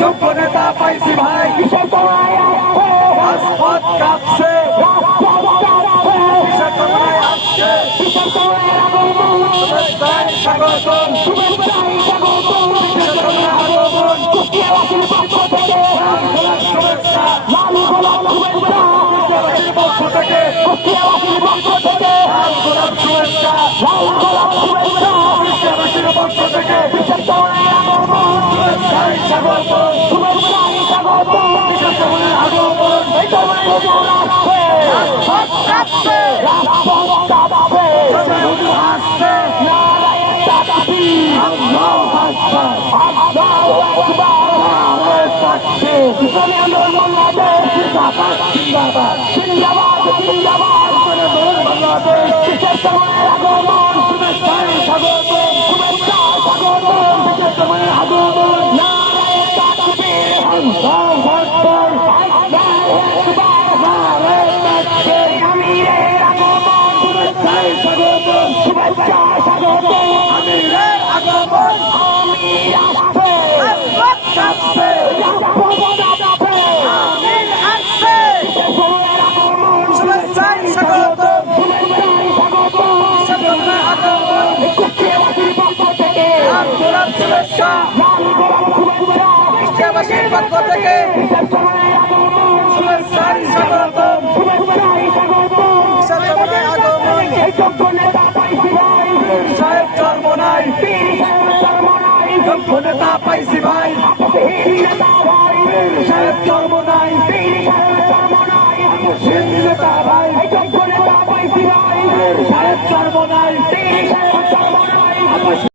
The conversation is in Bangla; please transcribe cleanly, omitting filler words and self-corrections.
যোগ্য নেতা পাইছি ভাই, রাজপথ কাঁপছে, কিসের তোমরাই আসছে, শুভেচ্ছায় স্বাগতম, কিসের তোমরা আগমন, শুভেচ্ছা কুষ্টিয়াবাসীর পক্ষ থেকে, লাল গোলাপ শুভেচ্ছা কুষ্টিয়াবাসীর পক্ষ থেকে, শুভেচ্ছায় স্বাগতম, কিসের তোমরা আগমন, হুজুর হাসছে, আমিরের আগমন, রাজপথ কাঁপছে, আমির আসছে, শুভেচ্ছায় স্বাগতম, কিসের তোমরা আগমন, লাল গোলাপ শুভেচ্ছা কুষ্টিয়াবাসীর পক্ষ থেকে, শুভেচ্ছায় স্বাগতম, কিসের তোমরা আগমন, সাহেব চরমনাই, যোগ্য নেতা পাইছি ভাই, সাহেব চরমনাই, নেতা ভাই, সাহেব চরমনাই।